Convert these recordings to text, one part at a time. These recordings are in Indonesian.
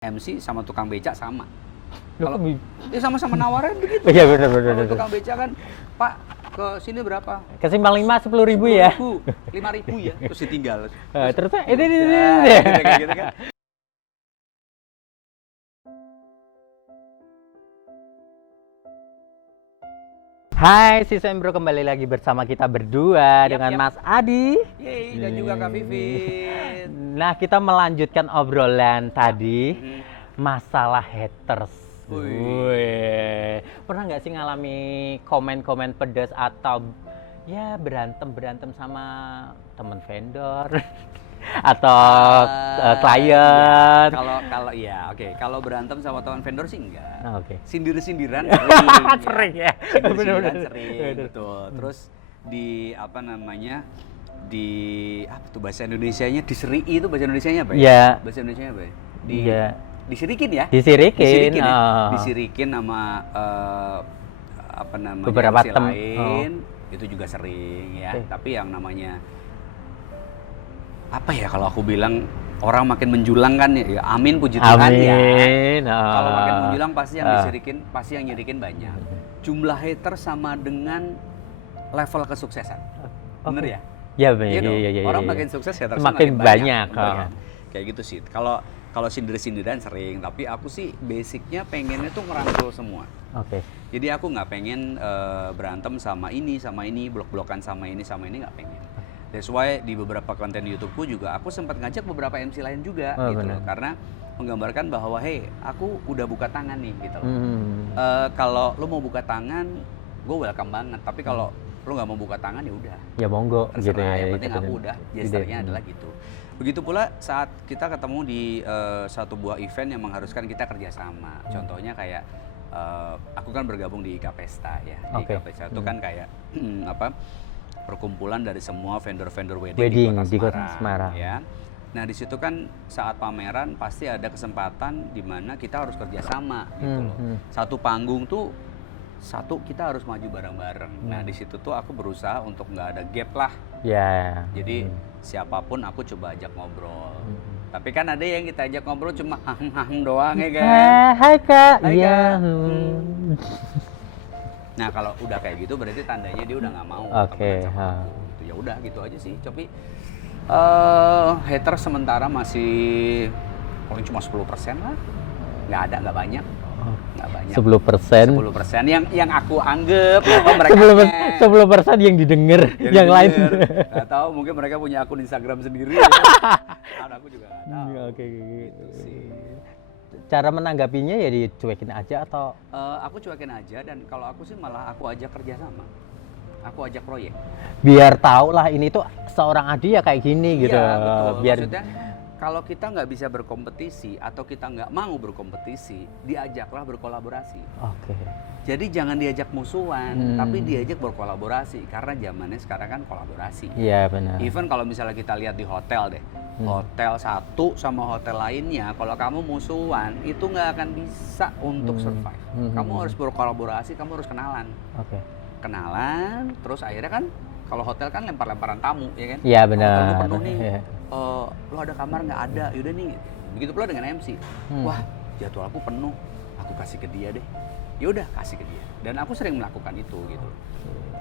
MC sama tukang becak sama. Loh, Kalau kok ya sama-sama nawarin begitu. Iya benar. Kalau tukang becak kan, Pak ke sini berapa? Kesimpang 5 10.000 ya. 5.000 ya, terus ditinggal. Terus Ya ini udah, kayak gitu kan. Hai, si Sembro kembali lagi bersama kita berdua dengan Yap. Mas Adi. Yeay, dan juga Kak Vivin. Nah, kita melanjutkan obrolan tadi Mhm. masalah haters. Wih. Wih. Pernah nggak sih ngalami komen-komen pedas atau ya berantem sama temen vendor atau klien? Kalau ya, oke. Kalau berantem sama teman vendor sih enggak. Oke. Sindir-sindiran sering. Sering ya. Sindir-sindiran Bener-bener. sering, betul. Terus di apa namanya? Di apa tuh bahasa Indonesianya? Diserii itu bahasa Indonesianya apa ya? Iya. Bahasa Indonesianya apa ya? Iya. Disirikin ya? Disirikin. Ya? Oh. Disirikin sama apa namanya? Beberapa MC tem- lain. Itu juga sering ya. Oke. Tapi yang namanya apa ya kalau aku bilang orang makin menjulang kan ya, amin puji Tuhan ya. Amin. Kalau makin menjulang pasti yang disirikin, pasti yang nyirikin banyak. Jumlah hater sama dengan level kesuksesan. Bener ya? Ya, Iya dong. iya. Orang makin sukses hater Makin banyak. bener kan? Kayak gitu sih. Kalau sindir-sindiran sering, tapi aku sih basicnya pengennya tuh ngerangkul semua. Oke. Jadi aku nggak pengen berantem sama ini, blok-blokan sama ini nggak pengen. That's why di beberapa konten YouTubeku juga aku sempat ngajak beberapa MC lain juga gitu loh, karena menggambarkan bahwa hey, aku udah buka tangan nih gitu loh. Kalau lu mau buka tangan, gue welcome banget. Tapi kalau lu nggak mau buka tangan ya udah. Ya monggo gitu Terserah, ya. yang penting itu aku bener. udah gesternya adalah gitu. Begitu pula saat kita ketemu di satu buah event yang mengharuskan kita kerjasama. Contohnya kayak aku kan bergabung di Kapesta ya. Di Oke. Kapesta itu kan kayak apa? Perkumpulan dari semua vendor-vendor Wedding wedding di Kota Semarang. ya. Nah di situ kan saat pameran pasti ada kesempatan di mana kita harus kerjasama gitu loh. Satu panggung tuh kita harus maju bareng-bareng. Nah di situ tuh aku berusaha untuk nggak ada gap lah. Ya. Jadi siapapun aku coba ajak ngobrol. Tapi kan ada yang kita ajak ngobrol cuma doang ya kan. Hai Kak. Hai, Iya. Kak. Nah kalau udah kayak gitu berarti tandanya dia udah nggak mau Oke, temenan sama ha. aku. Gitu. Ya udah gitu aja sih. Tapi hater sementara masih paling cuma 10% lah. Nggak banyak. Nggak banyak. 10%. 10% yang aku anggap apa mereka 10% yang didengar, yang lain. Nggak tahu, mungkin mereka punya akun Instagram sendiri. Ya. Kan aku juga nggak tahu. Oke. Gitu sih. Cara menanggapinya ya dicuekin aja atau Aku cuekin aja dan kalau aku sih malah aku ajak kerjasama. Aku ajak proyek. biar tahu lah ini tuh seorang Adi ya kayak gini gitu. Iya, betul. Biar Maksudnya kalau kita nggak bisa berkompetisi atau kita nggak mau berkompetisi, diajaklah berkolaborasi. Oke. Jadi jangan diajak musuhan, tapi diajak berkolaborasi karena zamannya sekarang kan kolaborasi. Iya benar. Even kalau misalnya kita lihat di hotel deh, hotel satu sama hotel lainnya, kalau kamu musuhan itu nggak akan bisa untuk survive. Kamu harus berkolaborasi, kamu harus kenalan. Oke. Kenalan, terus akhirnya kan kalau hotel kan lempar-lemparan tamu, ya kan? Iya benar. Hotel lu penuh nih, Iya. lo ada kamar nggak ada, yaudah nih. Begitu pula dengan MC. Wah jadwal aku penuh, aku kasih ke dia deh. Yaudah kasih ke dia. Dan aku sering melakukan itu gitu.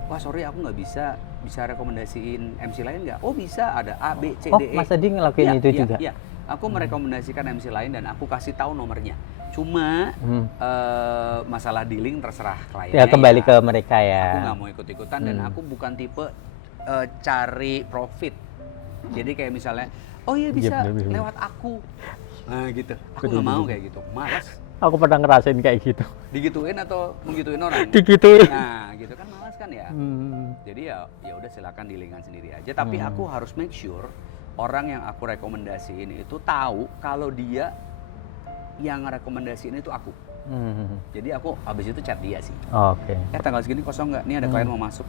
Wah sorry aku nggak bisa rekomendasiin MC lain nggak? Oh bisa, ada A, B, C, Oh, D, E. Mas Adi ngelakuin itu juga? Iya, aku merekomendasikan MC lain dan aku kasih tahu nomornya. Cuma masalah dealing terserah kliennya. Ya kembali ke mereka ya. Aku nggak mau ikut-ikutan dan aku bukan tipe cari profit. Jadi kayak misalnya, oh iya bisa bener. lewat aku. Nah gitu, aku nggak mau kayak gitu, malas. Aku pernah ngerasain kayak gitu. Digituin atau menggituin orang? Digituin. Nah gitu kan malas kan ya. Jadi ya udah silakan dealingan sendiri aja. Tapi aku harus make sure orang yang aku rekomendasiin itu tahu kalau dia yang rekomendasiin itu aku. Jadi aku habis itu chat dia sih. Oke. Tanggal segini kosong nggak? Nih ada klien mau masuk.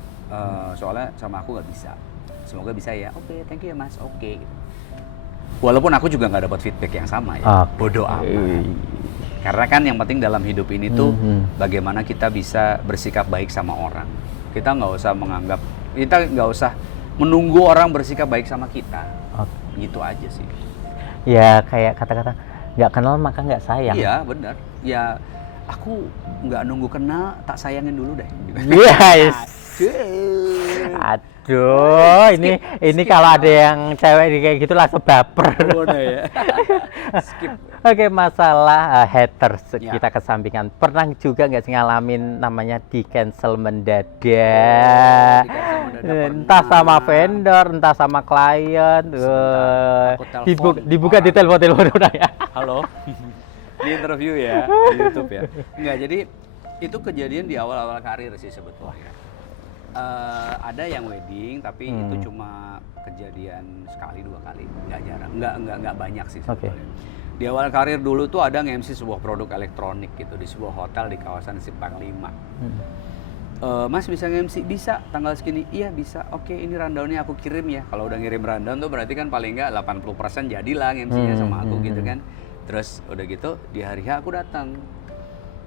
Soalnya sama aku nggak bisa. Semoga bisa ya. Oke, thank you ya mas. Oke. Walaupun aku juga nggak dapat feedback yang sama ya. Bodoh amat. Karena kan yang penting dalam hidup ini tuh bagaimana kita bisa bersikap baik sama orang. Kita nggak usah menunggu orang bersikap baik sama kita. Gitu aja sih. Ya kayak kata-kata nggak kenal maka nggak sayang. Iya, benar. Ya, aku nggak nunggu kenal, tak sayangin dulu deh. Yes. Aduh, ini kalau ada yang cewek kayak gitu langsung baper. Ya. Skip. Oke, masalah haters Ya. kita kesampingkan. Pernah juga nggak sih ngalamin namanya di cancel mendadak? Di-cancel mendadak Entah pernah. sama vendor, entah sama klien. Sebentar, aku telepon. Dibuka di telepon udah ya. Halo. Di interview ya di YouTube ya. Enggak, jadi itu kejadian di awal-awal karir sih sebetulnya. Ada yang wedding tapi itu cuma kejadian sekali 2 kali, nggak jarang, nggak banyak sih sebetulnya. Di awal karir dulu tuh ada nge-MC sebuah produk elektronik gitu di sebuah hotel di kawasan Simpang 5. Mas bisa nge-MC? Bisa, tanggal segini? Iya bisa. Oke, ini rundownnya aku kirim ya. Kalau udah ngirim rundown tuh berarti kan paling nggak 80% jadilah nge-MC-nya sama aku gitu kan. Terus udah gitu di hari H aku datang.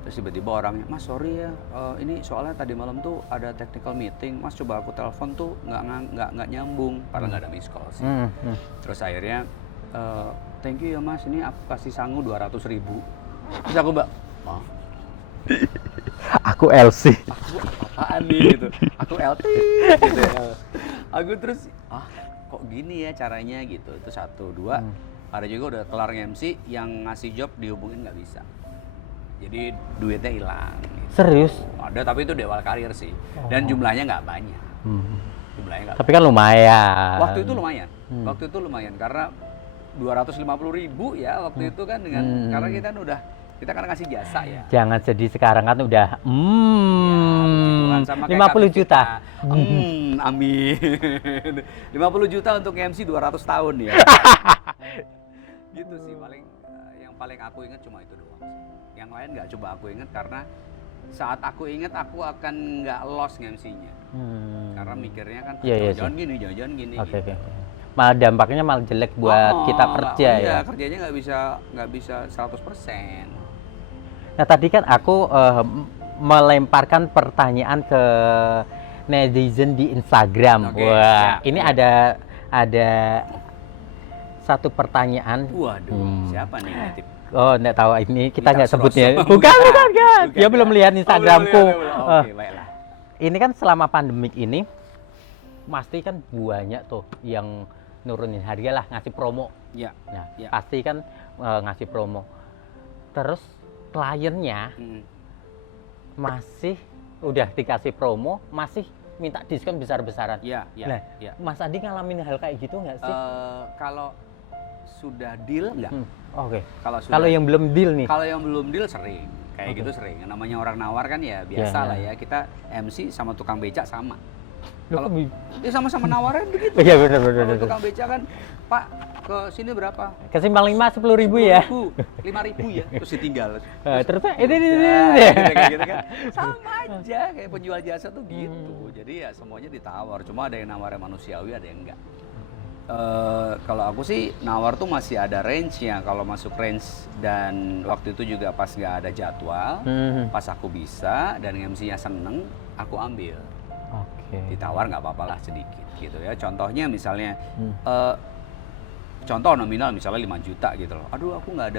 Terus tiba-tiba orangnya, Mas sorry ya, ini soalnya tadi malam tuh ada technical meeting. Mas coba aku telepon tuh nggak nyambung, padahal nggak ada miss call sih. Terus akhirnya, thank you ya Mas, ini aku kasih sangu 200.000. Terus aku Aku LC. aku apaan nih gitu, aku LT gitu ya. Aku terus kok gini ya caranya gitu. Itu 1, 2. Ada juga udah kelar MC yang ngasih job dihubungin nggak bisa, jadi duitnya hilang gitu. Serius? Ada, tapi itu di awal karir sih, dan jumlahnya nggak banyak. Jumlahnya nggak Tapi kan lumayan. waktu itu lumayan karena 250.000 ya waktu itu kan, dengan karena kita kan kasih jasa ya. Jangan sedih, sekarang kan udah Begituan, sama kayak 50 kasus juta. kita. Amin. 50 juta untuk MC 200 tahun ya. Gitu sih paling, yang paling aku ingat cuma itu doang sih. Yang lain nggak coba aku ingat karena saat aku ingat aku akan nggak lost MC-nya. Karena mikirnya kan jangan gini. Oke. Malah dampaknya malah jelek buat kita kerja ya. Iya, kerjanya nggak bisa 100%. Nah tadi kan aku melemparkan pertanyaan ke netizen di Instagram. Oke, Wah, ya. ini ada satu pertanyaan. Waduh, siapa nih nitip? Oh, enggak tahu, ini kita Mita nggak sebutnya. Suroso. Bukan. Dia Bukan, belum ya. lihat Instagramku. Belum. Oke, baiklah. Ini kan selama pandemik ini pasti kan banyak tuh yang nurunin harga lah, ngasih promo. Ya. Nah, Ya. pasti kan ngasih promo. Terus kliennya masih udah dikasih promo, masih minta diskon besar-besaran. Iya. Nah, Mas Andi ngalamin hal kayak gitu nggak sih? Kalau sudah deal enggak? Oke. Kalau yang belum deal nih. Kalau yang belum deal sering, kayak gitu sering. Yang namanya orang nawar kan ya biasa lah ya. Kita MC sama tukang becak sama. Kalau sama-sama nawarin begitu. Iya benar. Kalau tukang becak kan, Pak ke sini berapa? Ke Simpang 5 10.000 ya. 5.000 ya, terus ditinggal. Terus gitu kan. Sama aja kayak penjual jasa tuh gitu. Jadi ya semuanya ditawar. Cuma ada yang nawarnya manusiawi, ada yang enggak. Kalau aku sih nawar tuh masih ada range-nya. Kalau masuk range dan waktu itu juga pas nggak ada jadwal, pas aku bisa dan MC-nya seneng, aku ambil. Ditawar nggak apa-apa lah sedikit gitu ya. Contohnya misalnya, contoh nominal misalnya 5 juta gitu loh. Aduh aku nggak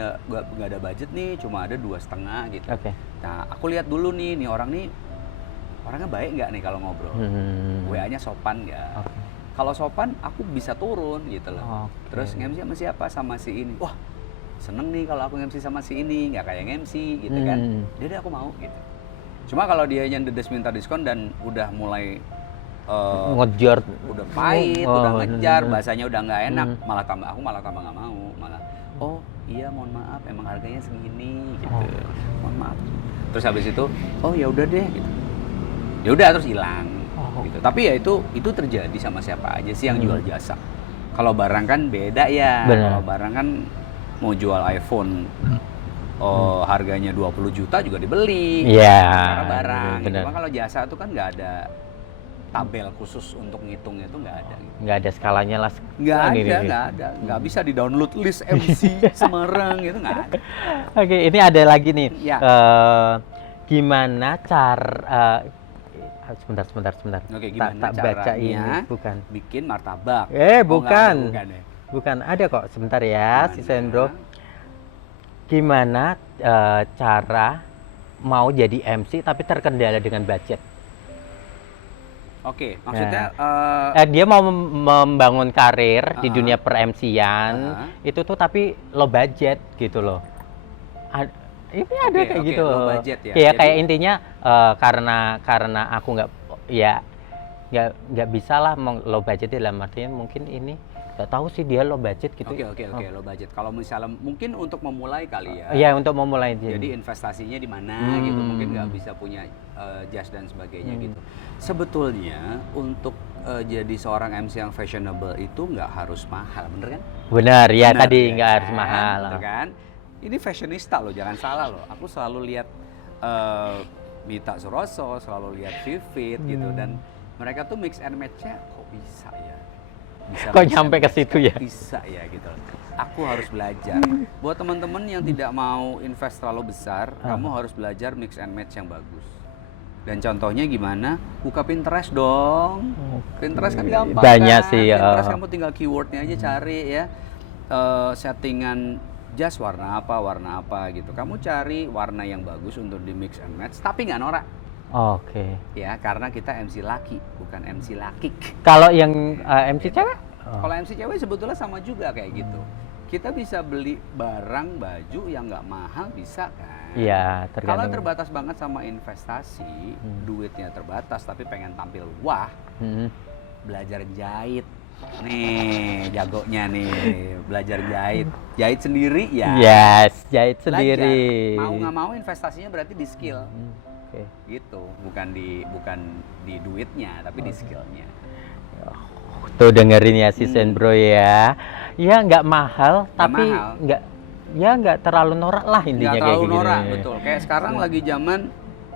ada budget nih, cuma ada 2,5 gitu. Nah aku lihat dulu nih orangnya baik nggak nih kalau ngobrol, WA-nya sopan nggak. Kalau sopan aku bisa turun gitu loh. Terus nge-MC sama siapa? Sama si ini. Wah seneng nih kalau aku nge-MC sama si ini, nggak kayak nge-MC gitu kan. Dia aku mau gitu. Cuma kalau dia yang dedes minta diskon dan udah mulai ngejar, udah pahit, udah ngejar, bahasanya udah nggak enak, malah tambah nggak mau, oh iya mohon maaf emang harganya segini gitu, mohon maaf. Terus habis itu oh ya udah deh gitu, ya udah terus hilang gitu. Tapi ya itu terjadi sama siapa aja sih yang jual jasa. Kalau barang kan beda ya. Kalau barang kan mau jual iPhone harganya 20 juta juga dibeli. Karena barang. Cuma kalau jasa itu kan nggak ada tabel khusus untuk ngitungnya, itu nggak ada. Nggak ada skalanya lah. Nggak ada. Nggak bisa di download list MC Semarang itu nggak ada. Oke, ini ada lagi nih. Ya. Gimana cara sebentar. Oke, gimana tak baca ini, caranya bukan. Bikin martabak. Bukan. Bukan ya? Bukan, ada kok. Sebentar ya, si Sendro. gimana cara mau jadi MC tapi terkendala dengan budget? Oke, maksudnya dia mau membangun karir di dunia per-MC-an itu tuh tapi low budget gitu loh. Ini ada kayak gitu. Low budget ya. Ya kayak intinya karena aku nggak bisa lah low budget dalam artian mungkin ini nggak tahu sih dia low budget gitu. Oke, low budget. Kalau misalnya mungkin untuk memulai kali ya. Iya, untuk memulai. Jadi investasinya di mana gitu, mungkin nggak bisa punya jas dan sebagainya gitu. Sebetulnya untuk jadi seorang MC yang fashionable itu nggak harus mahal, bener kan? Benar, ya Bener, tadi ya nggak kan? harus mahal. Bener kan? Ini fashionista loh, jangan salah loh. Aku selalu lihat Mita Suroso, selalu lihat Vivit gitu, dan mereka tuh mix and match-nya kok bisa ya? Bisa Kok nyampe ke situ ya? Bisa ya gitu. Aku harus belajar. Buat teman-teman yang tidak mau invest terlalu besar, kamu harus belajar mix and match yang bagus. Dan contohnya gimana? Buka Pinterest dong. Pinterest kan gampang. Banyak kan? sih. Pinterest kamu tinggal keywordnya aja cari ya. Settingan jas warna apa gitu. Kamu cari warna yang bagus untuk di mix and match, tapi nggak norak. Oke. Ya, karena kita MC laki, bukan MC laki. Kalau yang MC cewek? Kalau MC cewek sebetulnya sama juga kayak gitu. Kita bisa beli barang baju yang nggak mahal, bisa kan? Iya, tergantung. Kalau terbatas banget sama investasi, duitnya terbatas tapi pengen tampil wah, belajar jahit. Nih, jagonya nih, belajar jahit. Jahit sendiri ya? Yes, jahit Belajar. sendiri. Mau nggak mau investasinya berarti di skill. Oke. Gitu, bukan di duitnya, tapi di skillnya. Tuh dengerin ya si Sen Bro ya. Ya nggak mahal, tapi mahal. nggak terlalu norak lah intinya Nggak kayak terlalu gitu. norak, betul. Kayak sekarang lagi zaman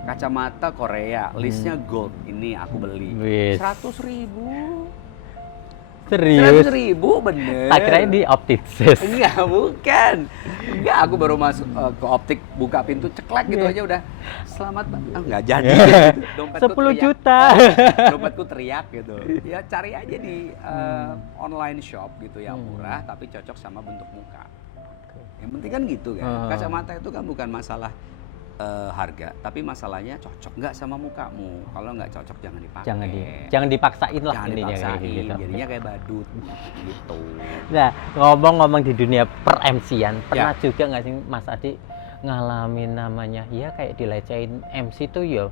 kacamata Korea, listnya gold. Ini aku beli. Wis. 100.000. Serius? 100.000 bener. Tak kirain di Opticians. Enggak, bukan. Enggak, aku baru masuk ke optik, buka pintu ceklek gitu aja udah. Selamat, enggak jadi. Dompetku 10 teriak. juta. Dompetku teriak gitu. Ya cari aja di online shop gitu yang murah tapi cocok sama bentuk muka. Yang penting kan gitu kan. Kacamata itu kan bukan masalah harga, tapi masalahnya cocok nggak sama mukamu. Kalau nggak cocok jangan dipakai. Jangan dipaksain lah Jangan intinya kayak dipaksain, gitu. jadinya kayak badut gitu. Nah, ngomong-ngomong di dunia per MC-an, pernah juga nggak sih Mas Adi ngalamin namanya ya kayak dilecehin MC tuh ya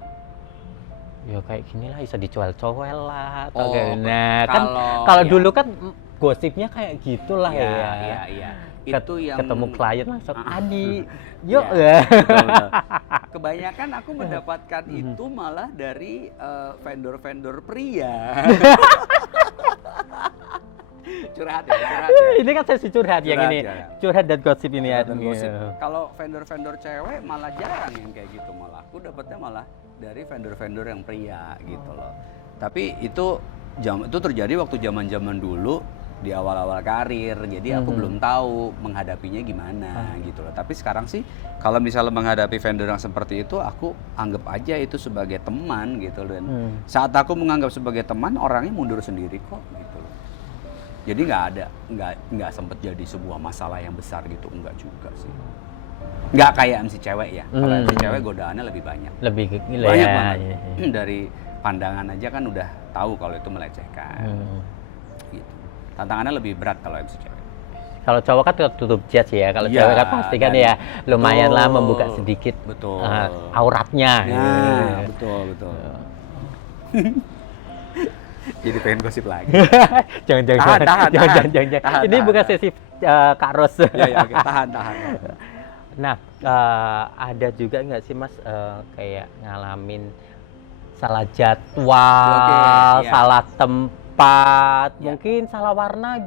kayak gini lah, bisa dicuel-cuel lah atau nah kan kalau dulu kan gosipnya kayak gitulah ya. Iya. Itu yang ketemu klien langsung Adi yuk ya. Betul. Kebanyakan aku mendapatkan itu malah dari vendor-vendor pria. curhat ya. Ini kan sesi curhat yang ini. Curhat dan gosip ini ya. Kalau vendor-vendor cewek malah jarang yang kayak gitu, malah aku dapatnya malah dari vendor-vendor yang pria gitu loh. Tapi itu terjadi waktu zaman-zaman dulu di awal-awal karir, jadi aku belum tahu menghadapinya gimana gitu loh. Tapi sekarang sih kalau misalnya menghadapi vendor yang seperti itu, aku anggap aja itu sebagai teman gitu. Dan saat aku menganggap sebagai teman, orangnya mundur sendiri kok gitu loh. Jadi nggak sempet jadi sebuah masalah yang besar gitu, enggak juga sih. Nggak kayak MC cewek ya. Kalau MC cewek godaannya lebih banyak. Lebih banyak banget. Dari pandangan aja kan udah tahu kalau itu melecehkan. Gitu. Tantangannya lebih berat kalau MC cewek. Kalau cowok kan tutup jas ya, kalau cewek kan pasti kan ya lumayan lah membuka sedikit auratnya. Nah, betul. Jadi pengen gosip lagi. Jangan. Ini bukan sesi Kak Ros. Ya, oke. Tahan. Nah, ada juga nggak sih Mas kayak ngalamin salah jadwal, salah tempat, mungkin salah warna?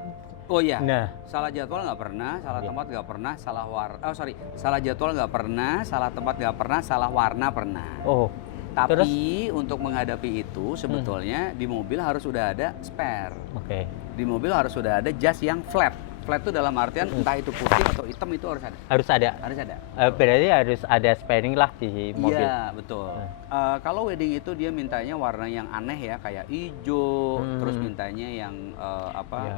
Oh iya. Nah, salah jadwal nggak pernah, salah tempat nggak pernah, salah jadwal nggak pernah, salah tempat nggak pernah, salah warna pernah. Oh. Tapi untuk menghadapi itu sebetulnya di mobil harus sudah ada spare. Oke. Di mobil harus sudah ada jas yang flat. Flat itu dalam artian entah itu putih atau hitam itu harus ada. Harus ada. Berarti harus ada sparing lah di mobil. Iya, betul. Kalau wedding itu dia mintanya warna yang aneh ya, kayak hijau, terus mintanya yang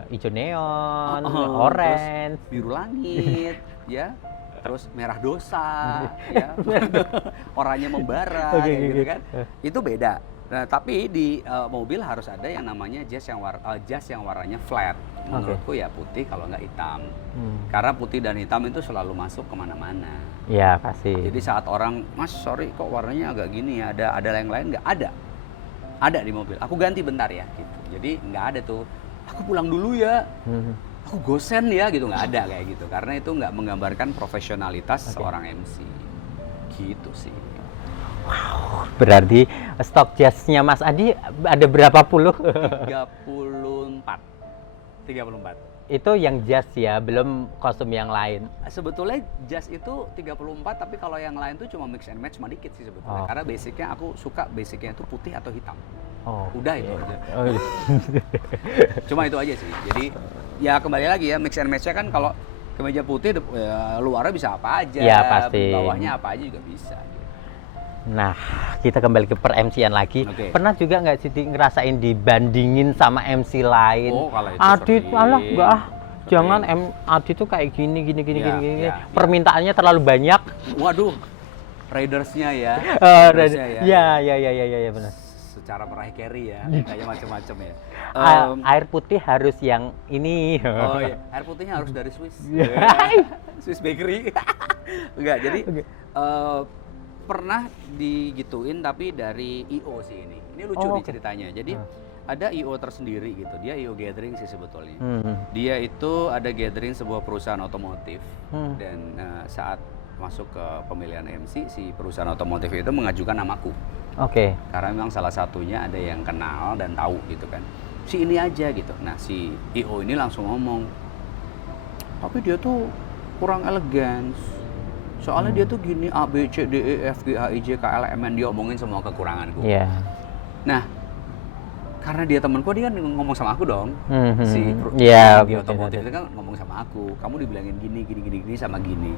hijau neon, orange, biru langit, ya. terus merah dosa, ya. Oranye membara, gitu kan. Itu beda. Nah, tapi di mobil harus ada yang namanya jas yang warnanya flat. Menurutku ya putih kalau nggak hitam. Karena putih dan hitam itu selalu masuk kemana-mana. Iya, pasti. Jadi saat orang, Mas sorry kok warnanya agak gini ya, ada yang lain nggak? Ada di mobil. Aku ganti bentar ya, gitu. Jadi nggak ada tuh, aku pulang dulu ya, aku gosen ya, gitu. Nggak ada kayak gitu. Karena itu nggak menggambarkan profesionalitas seorang MC. Gitu sih. Wow, berarti stok jasnya Mas Adi ada berapa puluh? 34. Itu yang jas ya, belum kostum yang lain. Sebetulnya jas itu 34, tapi kalau yang lain tuh cuma mix and match, cuma dikit sih sebetulnya. Karena basicnya aku suka basicnya itu putih atau hitam. Udah itu aja. Cuma itu aja sih. Jadi ya kembali lagi ya, mix and match-nya kan kalau kemeja putih ya, luarnya bisa apa aja, ya, pasti. Bawahnya apa aja juga bisa. Nah, kita kembali ke per-MC-an lagi. Pernah juga nggak sih ngerasain dibandingin sama MC lain? Kalau itu Adit, alah enggak jangan Adit tuh kayak gini. Permintaannya terlalu banyak. Waduh, Raidersnya ya. Ya, benar. Secara meraih carry ya, kayak macam-macam ya. Air putih harus yang ini. Iya, air putihnya harus dari Swiss. Swiss Bakery. Enggak, jadi pernah digituin tapi dari IO sih ini. Ini lucu nih ceritanya. Jadi ada IO tersendiri gitu. Dia IO gathering sih sebetulnya. Dia itu ada gathering sebuah perusahaan otomotif dan saat masuk ke pemilihan MC, si perusahaan otomotif itu mengajukan namaku. Karena memang salah satunya ada yang kenal dan tahu gitu kan. Si ini aja gitu. Nah, si IO ini langsung ngomong, tapi dia tuh kurang elegan. Soalnya dia tuh gini, A, B, C, D, E, F, G, H, I, J, K, L, M, N, dia omongin semua kekuranganku. Nah, karena dia temanku, dia kan ngomong sama aku dong. Si di otomotif itu kan ngomong sama aku, kamu dibilangin gini sama gini.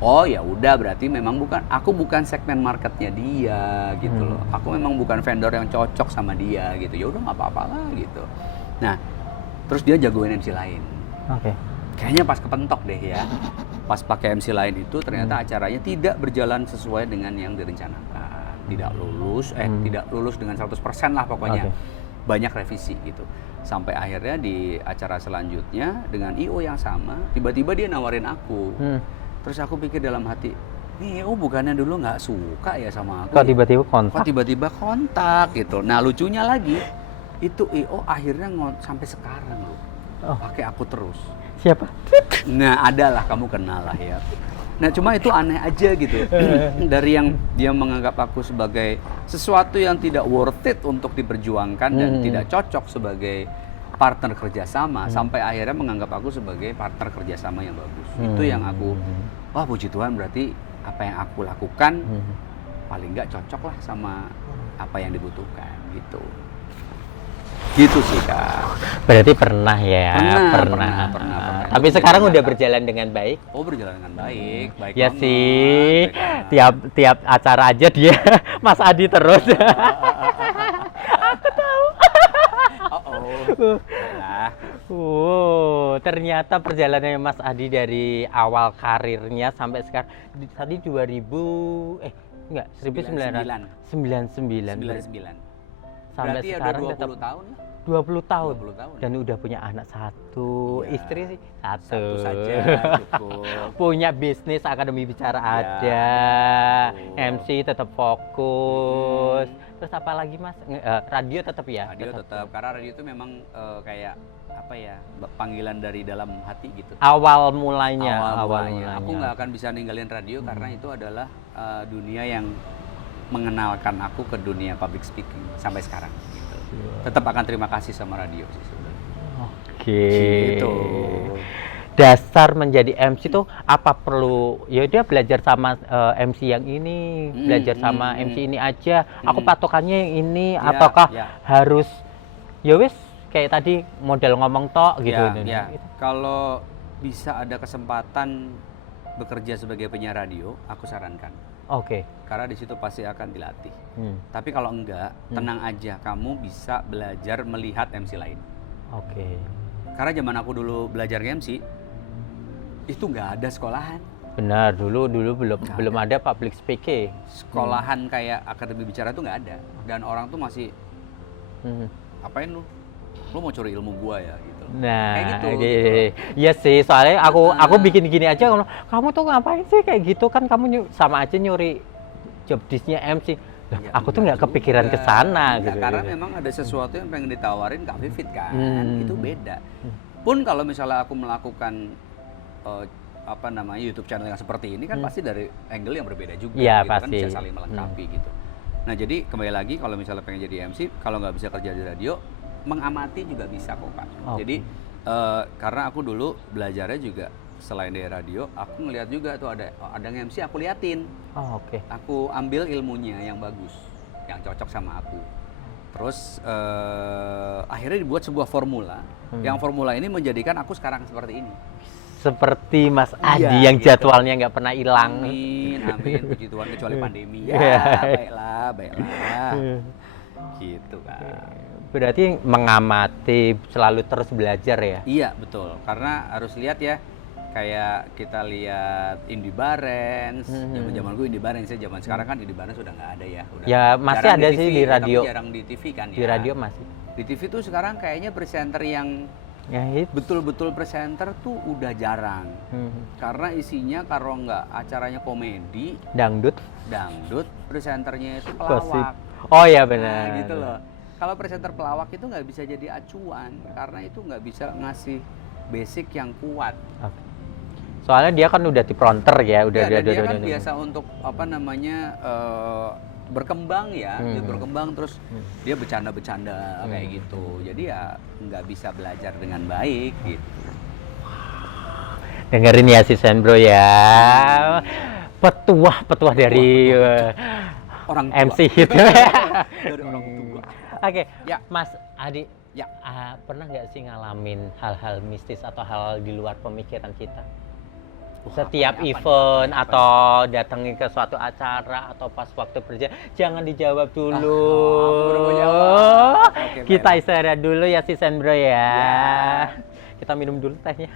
Oh ya udah, berarti memang aku bukan segmen marketnya dia gitu loh. Aku memang bukan vendor yang cocok sama dia gitu. Ya udah nggak apa-apa lah gitu. Nah, terus dia jagoin MC lain. Kayaknya pas kepentok deh ya. Pas pakai MC lain itu ternyata acaranya tidak berjalan sesuai dengan yang direncanakan. Tidak lulus dengan 100% lah pokoknya. Banyak revisi gitu. Sampai akhirnya di acara selanjutnya dengan IO yang sama, tiba-tiba dia nawarin aku. Terus aku pikir dalam hati, nih IO bukannya dulu nggak suka ya sama aku. Kok tiba-tiba kontak gitu. Nah, lucunya lagi, itu IO akhirnya sampai sekarang loh. Pakai aku terus. Siapa? Nah, adalah kamu kenal lah ya. Nah, cuma itu aneh aja gitu. Dari yang dia menganggap aku sebagai sesuatu yang tidak worth it untuk diperjuangkan dan tidak cocok sebagai partner kerjasama, sampai akhirnya menganggap aku sebagai partner kerjasama yang bagus. Itu yang aku, wah puji Tuhan, berarti apa yang aku lakukan paling nggak cocok lah sama apa yang dibutuhkan gitu. Gitu sih Kak. Berarti pernah ya? Pernah. Tapi sekarang udah berjalan dengan baik? Berjalan dengan baik. Baik ya banget, sih, tiap acara aja dia Mas Adi terus. Aku tahu. Ternyata perjalanannya Mas Adi dari awal karirnya sampai sekarang tadi 1999. Sampai berarti sekarang ya 20 tahun lah. 20 tahun. 20 tahun. Dan udah punya anak satu, istri sih satu saja cukup. Punya bisnis akademi bicara ada, MC tetap fokus. Terus apa lagi Mas? Radio tetap ya? Radio tetap. Karena radio itu memang kayak apa ya, panggilan dari dalam hati gitu. Awal mulanya. Aku nggak akan bisa ninggalin radio karena itu adalah dunia yang mengenalkan aku ke dunia public speaking sampai sekarang gitu. Tetap akan terima kasih sama radio sih sebenarnya. Gitu. Dasar menjadi MC tuh apa perlu ya dia belajar sama MC yang ini, belajar sama MC ini aja. Aku patokannya yang ini ataukah harus ya wis kayak tadi model ngomong tok gitu. Kalau bisa ada kesempatan bekerja sebagai penyiar radio, aku sarankan. Karena di situ pasti akan dilatih. Tapi kalau enggak, tenang aja, kamu bisa belajar melihat MC lain. Karena zaman aku dulu belajar MC, itu nggak ada sekolahan. Benar, dulu belum ada public speaking. Sekolahan kayak akademi bicara tuh nggak ada, dan orang tuh masih apain lu mau curi ilmu gua ya gitu. Nah, kayak gitu. Iya sih, soalnya aku bikin gini aja, kamu tuh ngapain sih kayak gitu, kan kamu sama aja nyuri job disk-nya MC. Ya, aku tuh nggak kepikiran ke sana gitu. Karena memang ada sesuatu yang pengen ditawarin Kak Vivit kan, itu beda. Pun kalau misalnya aku melakukan YouTube channel yang seperti ini kan pasti dari angle yang berbeda juga, ya, gitu pasti. kan bisa saling melengkapi gitu. Nah jadi kembali lagi kalau misalnya pengen jadi MC, kalau nggak bisa kerja di radio, mengamati juga bisa kok Pak. Jadi karena aku dulu belajarnya juga selain dari radio, aku ngeliat juga tuh ada yang MC aku liatin. Aku ambil ilmunya yang bagus, yang cocok sama aku. Terus akhirnya dibuat sebuah formula, yang formula ini menjadikan aku sekarang seperti ini. Seperti Mas Adi yang gitu. Jadwalnya nggak pernah hilang. Amin, puji Tuhan, kecuali pandemi. Baiklah. Gitu kan. Berarti mengamati, selalu terus belajar ya? Iya, betul. Karena harus lihat ya, kayak kita lihat Indy Barens, zaman gue Indy Barens ya, zaman sekarang kan Indy Barens sudah nggak ada ya. Ya masih ada sih di radio. Tapi jarang di TV kan ya. Di radio masih. Di TV tuh sekarang kayaknya presenter yang betul-betul presenter tuh udah jarang. Karena isinya kalau nggak acaranya komedi, dangdut, presenternya itu pelawak. Oh ya benar. Nah, gitu loh. Kalau presenter pelawak itu nggak bisa jadi acuan, karena itu nggak bisa ngasih basic yang kuat. Soalnya dia kan udah di prompter ya, dia kan biasa untuk berkembang ya, dia berkembang terus dia bercanda-bercanda kayak gitu. Jadi ya nggak bisa belajar dengan baik gitu. Dengerin ya si Sandro ya, petuah dari orang tua. MC hit. Dari orang tua. Oke, ya. Mas Adi, ya pernah nggak sih ngalamin hal-hal mistis atau hal di luar pemikiran kita? Setiap event atau datengin ke suatu acara atau pas waktu kerja, jangan dijawab dulu. Kita istirahat dulu ya si Sandro ya. Kita minum dulu tehnya.